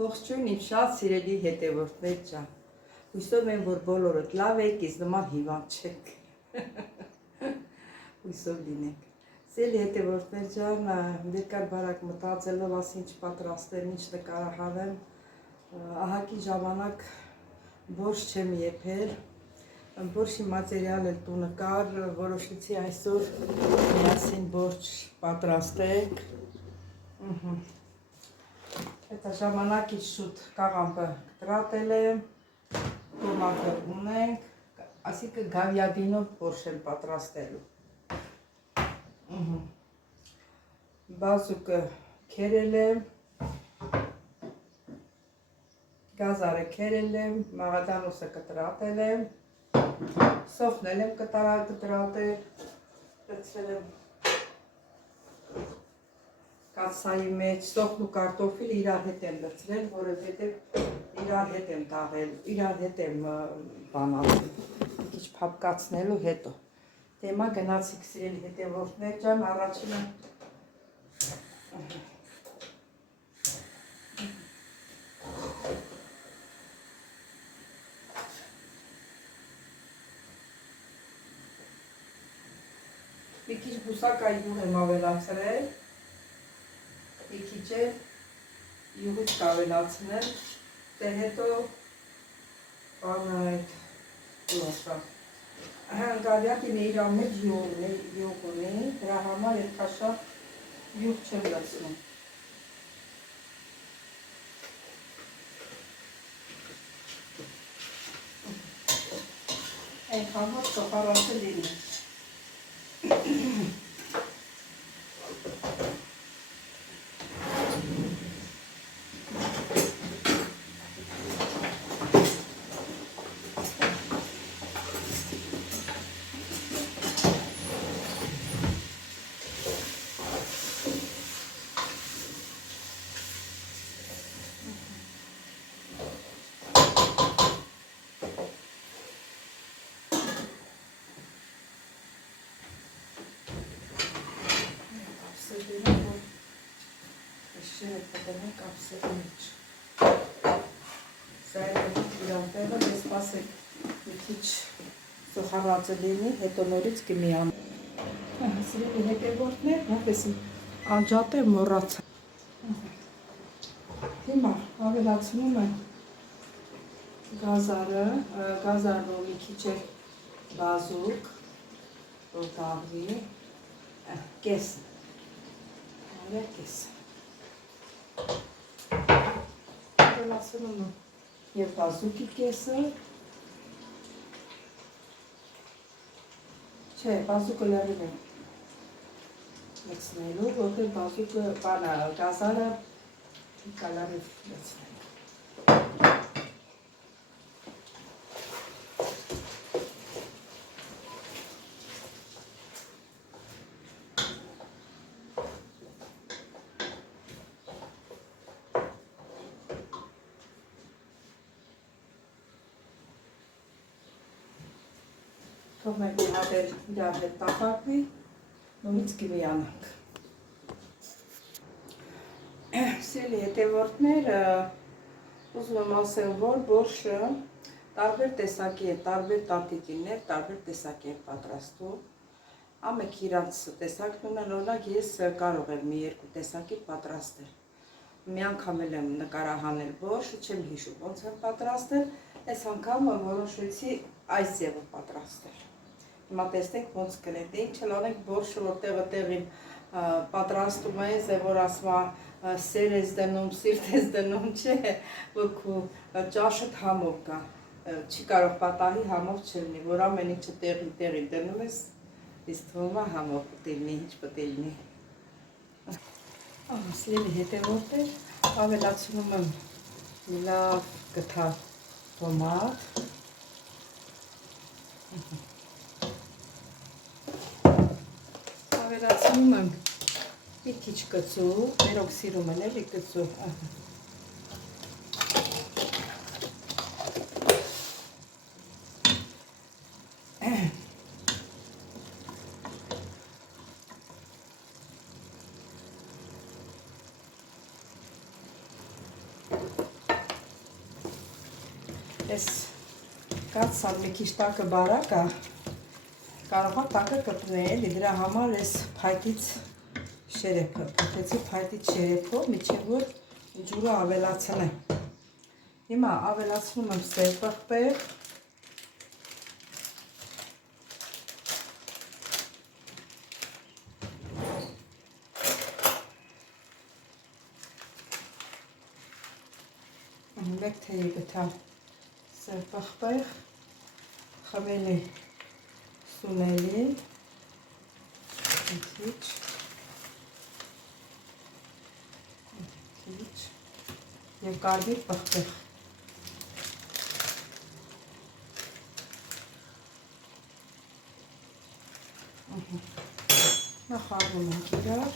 Ողջույն իմ շատ սիրելի հետևորդներ ջան։ Հույսով եմ, որ բոլորդ լավ եք, ինձ նման հիվանդ չեք։ Հույսով լինենք։ Սիրելի հետևորդներ ջան, երկար բարակ մտածելով ասի ինչ պատրաստեմ, ինչ նկարահանեմ, ահագին ժամանակ բորշ չեմ եփել, բորշի մատերիալը տունը կար, որոշեցի այսօր միասին բորշ պատրաստենք։ Հետո ժամանակից շուտ կաղամբը կտրատել եմ, տոմատը ունենք, ասիկը գավիադինով բորշ եմ պատրաստելու։ Բազուկը քերել եմ, գազարը քերել եմ, մաղադանոսը կտրատել եմ, սոխնել եմ կտրատել, լցրել եմ կաթսայի մեջ, սոխն ու կարտոֆիլը իրար հետ եմ լցրել, որովհետև իրար հետ եմ տաղել, իրար հետ եմ բանալու, քիչ փափկացնելու հետո։ Դեմա գնացիք սիրելի հետևորդներ ջան, առաջինը մի քիչ բուսակայի յուղ եմ ավելացրել, մի քիչ է յուղից կավելացնել, դե հետո բանը այդ ուսա Գավիադինը իր մեջ յուղ ունի, դրա համար երկաշատ յուղ չեմ լցնում։ Այնքան որ սոխարացը լինի։ Կապսերի մեջ սա է իրանտեղը ես պասեք մի քիչ սոխարացը լինի, հետո նորից կմիանա։ Սիրելի հետևորդներ, նույնպես անջատ է մոռացա։ Հիմա ավելացնում եմ գազարը մի քիչ է բազուկ, որ դաղվի, կեսը, կեսը։ Ավելացնում եմ և բազուկի կեսը, չէ, բազուկը լրիվ եմ լցնելու, որտեղ բազուկը բանը գազարը լրիվ լցնելու։ Թողնենք մի հատ իրար հետ տապակվի, նորից կմիանանք։ Սիրելի հետևորդներ, ուզում եմ ասել, որ բորշը տարբեր տեսակի է, տարբեր տատիկիններ, տարբեր տեսակի են պատրաստում։ Ամենք իրանց տեսակն ունեն, օրինակ ես կարող եմ մի երկու տեսակի պատրաստել։ Մի անգամ էլ եմ նկարահանել բորշը, չեմ հիշում ոնց եմ պատրաստել, այս անգամ որոշեցի այս ձևը պատրաստել։ Հիմա տեսնենք ոնց կլինի, ինչ անենք բորշը, որ տեղը տեղին պատրաստում ես, որ ասում սեր ես դնում, սիրտ ես դնում, չէ, որ քո ճաշդ համով կա, չի կարող պատահի համով չլինի, որ ամեն ինչը տեղին դնում ես, իսկ թվում է համով պետք լինի, ինչ պետք լինի։ Սիրելի հետևորդներ, ավելացնում եմ լավ գթար տոմատ, ավելացնում եմ մի քիչ կծու, մերոնք սիրում են էլի կծու, Այս կացան մի քիչ տակը բարակ է, կարող է տակը կպնել, դրա համար այս փայտից շերեփը, փոխեցի փայտից շերեփով, միջև որ ջուրը ավելացնեմ։ Հիմա ավելացնում եմ սև պղպեղ, մեկ թեյի գտա սև պղպեղ, խմելի սունելի, քիչ և կարմիր պղպեղ։ Նախարում ենք իրար։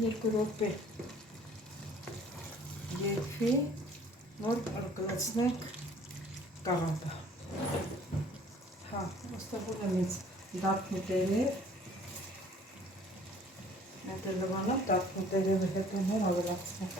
Երկու րոպե երկվի, նոր արգլացնենք կաղապը։ Հա, ոստեղ ունեմ ինձ դարդմուտերև, մետը լվանավ դարդմուտերևը հետո նոր ավելացնենք։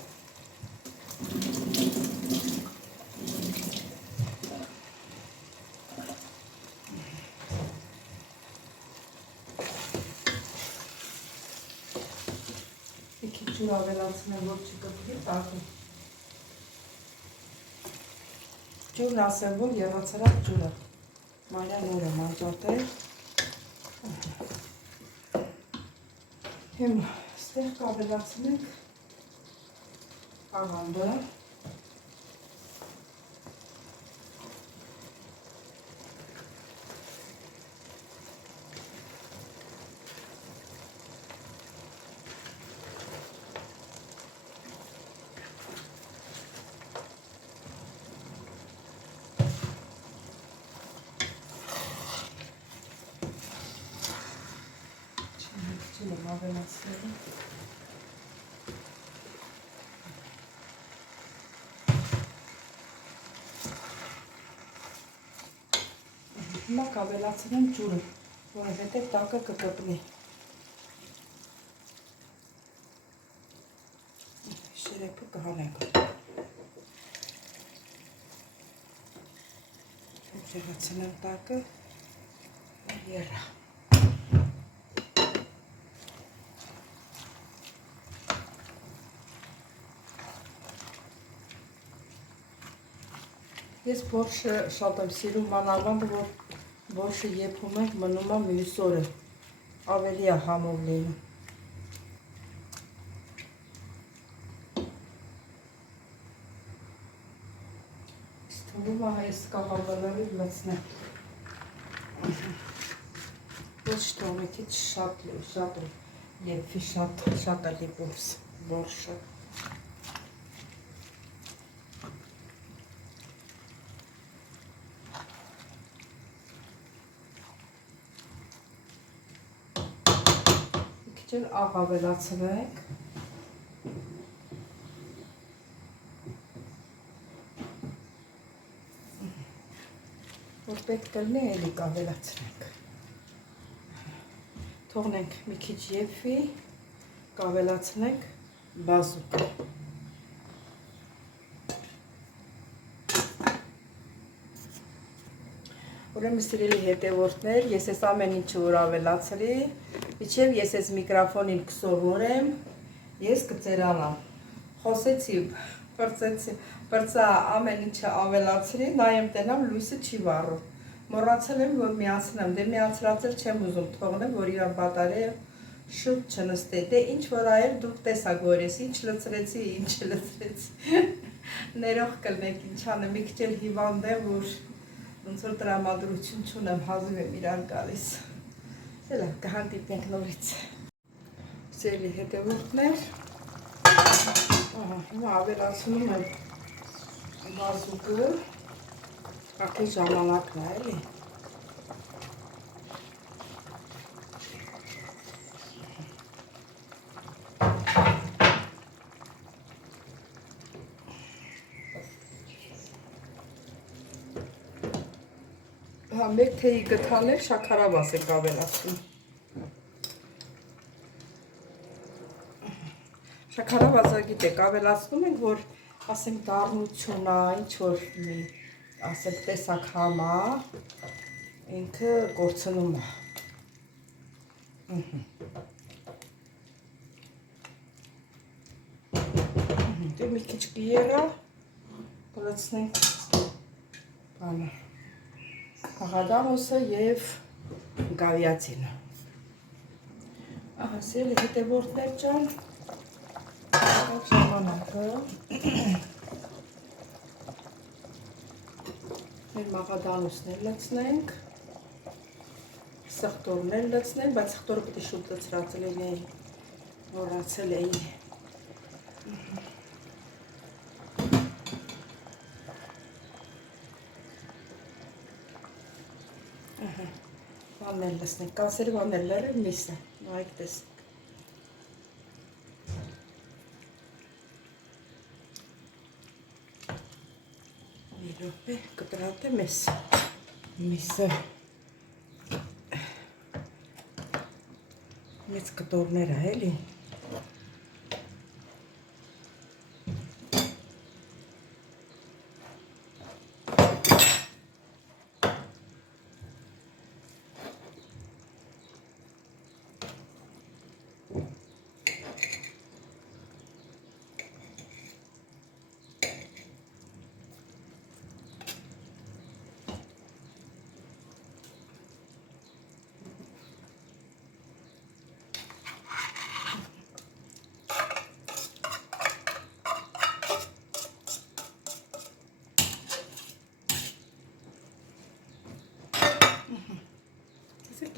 Ջուր ավելացնեմ, որ չկպվի տակը։ Ջուրն ասեմ, որ եղացրած ջուրը։ Մանյան օր եմ անջատել։ Հիմա ստեղ կավելացնենք աղանդը։ Հիմա կավելացնեմ ջուրը, որովհետև տակը կկպնի։ Շերեփը կհանենք։ Եղացնեմ տակը երա։ Ես բորշը շատ եմ սիրում մանավանդ, որ բորշը եփում ենք մնում է մյուս օրը, ավելի է համով լինում։ Թվում է այս կաղավարը լցնեմ։ Ոչ թողնքից շատ եփվի, շատ է բորշը։ Քիչ աղ ավելացնենք։ Որ պետք կլինի, էլի կավելացնենք։ Թողնենք մի քիչ եփվի, կավելացնենք բազուկ։ Ուրեմն սիրելի հետևորդներ, ես այս ամեն ինչը որ ավելացրի, մինչև ես այս միկրոֆոնին կսովորեմ, ես կծերանամ։ Խոսեցի, պրծա ամեն ինչը ավելացրի, նայեմ տենամ լույսը չի վառում։ Մոռացել եմ, որ միացնեմ, դե միացրած էլ չեմ ուզում թողնել, որ իր բատարը շուտ չնստի։ Դե ինչ որ այլ դուք տեսակ որ ես ինչ լցրեցի, ինչ լցրեցի։ Ներող կլնեք, ինչ անեմ, մի քիչ էլ հիվանդ եմ, որ ոնց որ տրամադրություն չունեմ, հազիվ եմ իրար գալիս։ Էլ կհանդիպենք նորից։ Սիրելի հետևորդներ, հիմա ավելացնում եմ բազուկը, արդեն ժամանակն է, էլի։ Ահա, մեկ թեյի գթաներ շաքարավազ ենք ավելացնում։ Շաքարավազը գիտեք, ավելացնում ենք, որ ասենք դառնությունա, ինչ որ մի, ասենք տեսակ համա, ինքը կորցնում է։ Դե մի քիչ կիերա, կլցնենք բանը, աղադամոսը և գավիացինը։ Ահա, սիրելի հետևորդներ ջան, ժամանակը մեր մաղադանուսներ լցնենք, սխտորներ լցնենք, բայց սխտորը պետք է շուտ լցրած լինի, մոռացել էի։ Վանել լցնենք, կասերի վանելները միսը, նայեք տեսք։ Մի րոպե կտրատեմ ես միսը, մեծ կտորներ է էլի։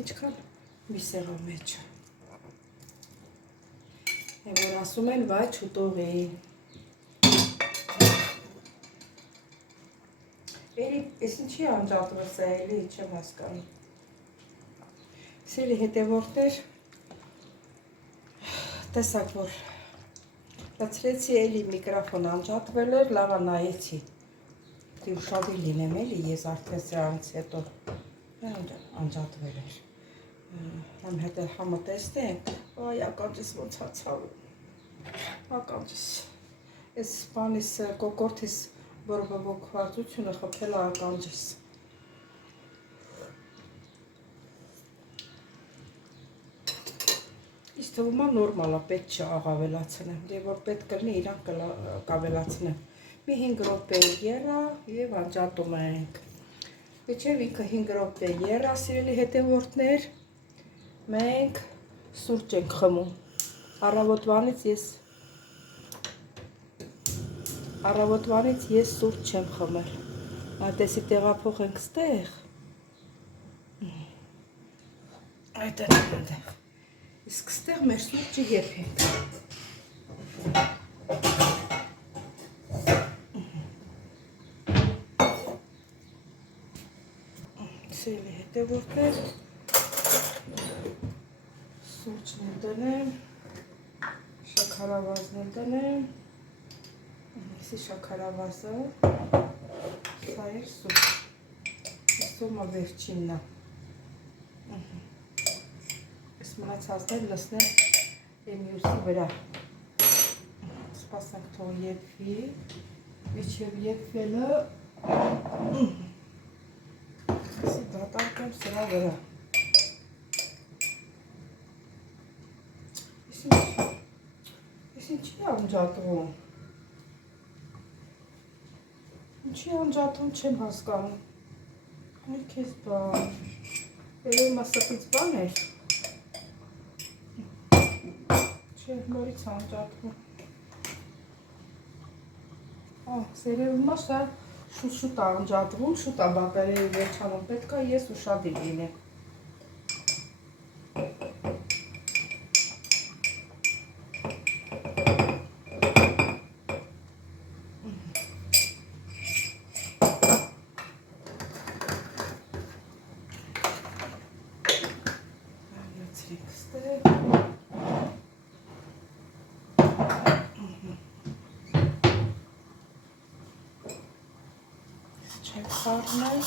Ինչքան միսեղա մեջը։ Եվ որ ասում են վայ չուտողի։ Էլի, ես ինչի անջատվս է, էլի չեմ հասկանում։ Սիրելի հետևորդներ, տեսակ որ լցրեցի էլի միկրոֆոն անջատվել էր, լավա նայեցի։ Դի ուշադիր լինեմ էլի, ես արդեն սրանից հետո անջատվել էր։ Համ հետը համը տեսնենք, այ ականջս ոնց հացավ, ականջս, ես բանիս կոկորդիս բորբոքվածությունը խփել ականջս։ Իս թվում է նորմալ է, պետք չի աղավելացնեմ, և որ պետք կլինի իրան կավելացնեմ։ Մի 5 րոպե երա և անջատում ենք։ Իչև ինքը 5 րոպե երա, սիրելի հետևորդներ, մենք սուրճ ենք խմում։ Առավոտվանից ես սուրճ չեմ խմել։ Այդեսի տեղափոխ ենք ստեղ։ Այդ են այնտեղ։ Իսկ ստեղ մեր սուրճը եփենք։ Սիրելի հետևորդներ, սուրճն էլ դնեմ, շաքարավազն էլ դնեմ, այսի շաքարավազը, սա էր սուրճ, սոմը վերջինն է, այս մնացածներ լցնեմ մյուսի վրա, սպասենք թող եփվի, մինչև եփվելը, դատարկեմ սրա վրա։ Ես ինչի անջատվում։ Ինչի անջատվում չեմ հասկանում։ Այ քեզ բան։ Երևի մասակից բան էր։ Չէ, նորից անջատվում։ Երևի մասը շուտ է անջատվում, շուտ է բատերիայի վերջանում, պետք է ես ուշադիր լինեմ։ Չեք սառնել,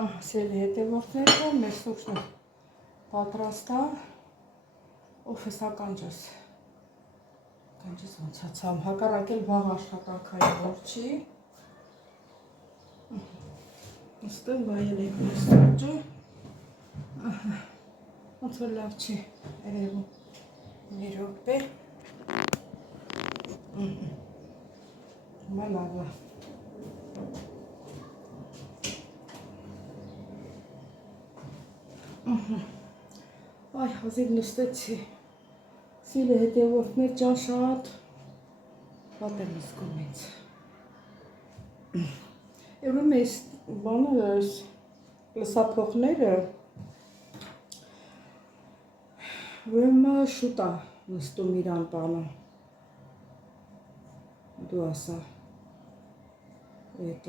Սիրելի հետևորդները, մեր սուրճը պատրաստ է, օֆիսական ջս։ Կանջս ոնցացամ, հակառակել վաղ աշխատանքային որ չի։ Ստեղ վայել եք մեր սուրճը։ Ոնց որ լավ չի երևում, մի րոպե։ Հիմա լավ է։ Այ, հազիվ նստեցի։ Սիրելի հետևորդներ ջան, շատ վատ եմ զգում ինձ։ Ուրեմն այս բանը, լսափողները ուրեմն շուտ է նստում իրան բանը։ Դու ասա, այդ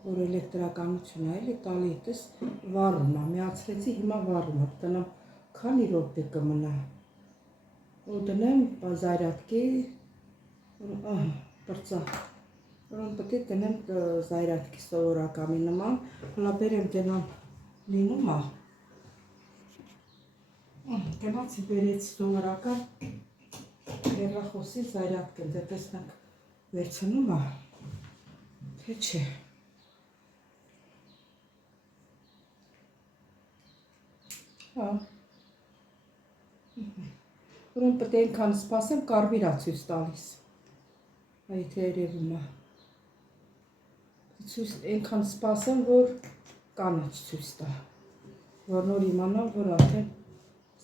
որ էլեկտրականություն է, էլի տալի դες վառում է, միացրեցի, հիմա վառում է, տնամ քանի րոպե կմնա։ Ու դնեմ զայրատկի, պրծա։ Ուրեմն պետք է դնեմ զայրատկի սովորականի նման, հլա բերեմ դենամ լինում է։ Գնացի բերեց սովորական հեռախոսի զայրատկեն, դե տեսնենք վերցնում է, թե չէ։ Ուրեմն պետք է այնքան սպասեմ, կարմիր է ցույց տալիս։ Եթե երևում է։ Այնքան սպասեմ, որ կանաչ ցույց տա։ Որ նոր իմանամ, որ արդեն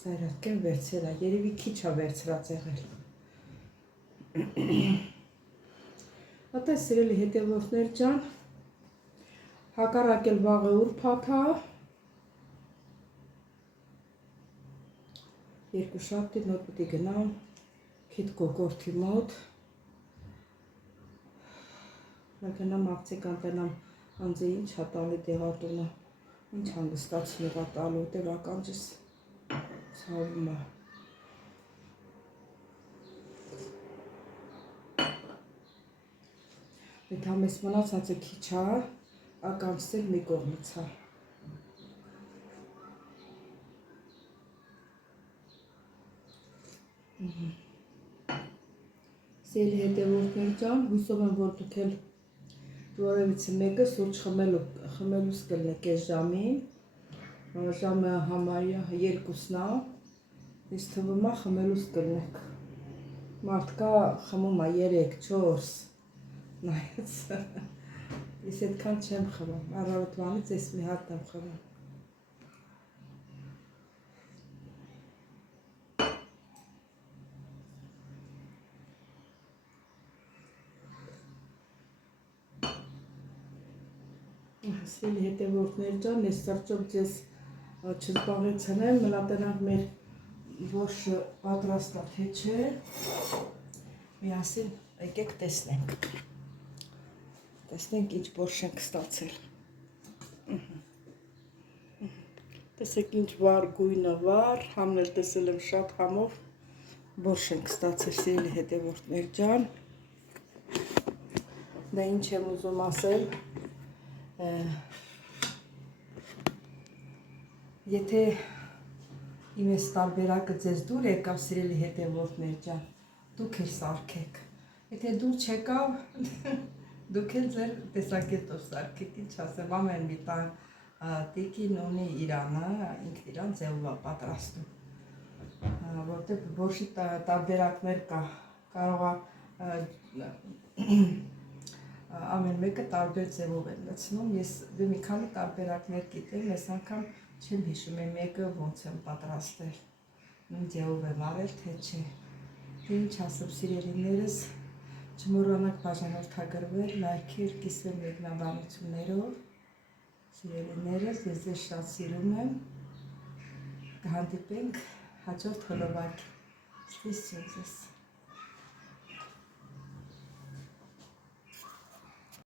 զայրատկեն վերցել է, երևի քիչ է վերցրած եղել։ Ատե սիրելի հետևորդներ ջան, հակառակել վաղը ուրբաթ է, երկուշաբթի նոր պետք է գնամ քիթ կոկորտի մոտ, գնամ աղցեկան տնամ անձը ինչ է տալի դեղատունը, ինչ հանգստացնող է տալու, տևական ջս ցավում է։ Այդ համես մնացածը քիչ է, ականցել մի կողմից է։ Սիրելի հետևորդներ ջան, հույսով եմ, որ դուք էլ որևիցե մեկը սուրճ խմելուց կլնեք այս ժամին, ժամը համարյա 2-ն է, ես թվում է խմելուց կլնեք, մարդկա խմում է 3-4, նայեց, ես այդքան չեմ խմում, առավոտվանից ես մի հատ եմ խմում։ Սիրելի հետևորդներ ջան, ես սրճով ձեզ չզբաղեցնեմ, մնատնանք մեր որշը պատրաստ է, թե չէ, միասին եկեք տեսնենք, ինչ որշ ենք ստացել, տեսեք ինչ վառ գույնը վառ, համն էլ տեսել եմ շատ համով, որշ ենք ստացել սիրելի հետևորդներ ջան, դա ինչ եմ ուզում ասել, եթե իմ ես տարբերակը ձեզ դուր եկավ սիրելի հետևորդներ ջան, դուք էլ սարքեք, եթե դուր չեկավ, դուք էլ ձեր տեսակետով սարքեք, ինչ ասեմ, ամեն մի տան տիկին ունի իրանը, ինքն իրան ձևով է պատրաստում, որտեղ որշի տարբերակներ կա, կարող է ամեն մեկը տարբեր ձևով են լցնում, ես մի քանի տարբերակներ գիտեմ, ես անգամ չեմ հիշում եմ մեկը ոնց եմ պատրաստել, նույն ձևով եմ արել, թե չէ, թե ինչ ասում սիրելիներս, չմոռանաք բաժանորդագրվել, լայքեր, կիսվել մեկնաբանություններով, սիրելիներս, ես ձեզ շատ սիրում եմ, կհանդիպենք հաջորդ հոլովակի, ստեսություն ձեզ։